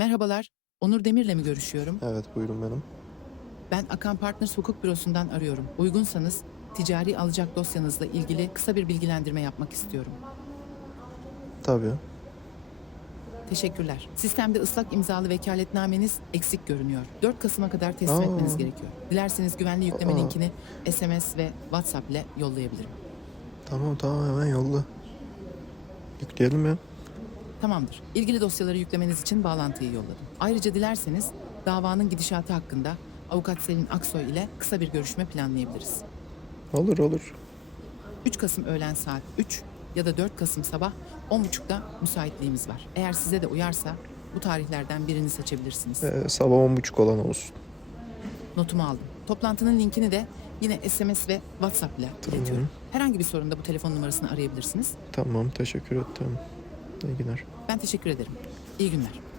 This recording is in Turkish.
Merhabalar, Onur Demir'le mi görüşüyorum? Evet buyurun benim. Ben Akan Partners Hukuk Bürosu'ndan arıyorum. Uygunsanız ticari alacak dosyanızla ilgili kısa bir bilgilendirme yapmak istiyorum. Tabii. Teşekkürler. Sistemde ıslak imzalı vekaletnameniz eksik görünüyor. 4 Kasım'a kadar teslim Aa. etmeniz gerekiyor. Dilerseniz güvenli yükleme Aa. linkini SMS ve WhatsApp ile yollayabilirim. Tamam tamam hemen yolla. Yükleyelim ya. Tamamdır. İlgili dosyaları yüklemeniz için bağlantıyı yolladım. Ayrıca dilerseniz davanın gidişatı hakkında Avukat Selin Aksoy ile kısa bir görüşme planlayabiliriz. Olur olur. 3 Kasım öğlen saat 3 ya da 4 Kasım sabah 10.30'da müsaitliğimiz var. Eğer size de uyarsa bu tarihlerden birini seçebilirsiniz. Ee, sabah on buçuk olan olsun. Notumu aldım. Toplantının linkini de yine SMS ve WhatsApp ile iletiyorum. Tamam. Herhangi bir sorunda bu telefon numarasını arayabilirsiniz. Tamam teşekkür ettim. İyi günler. Ben teşekkür ederim. İyi günler.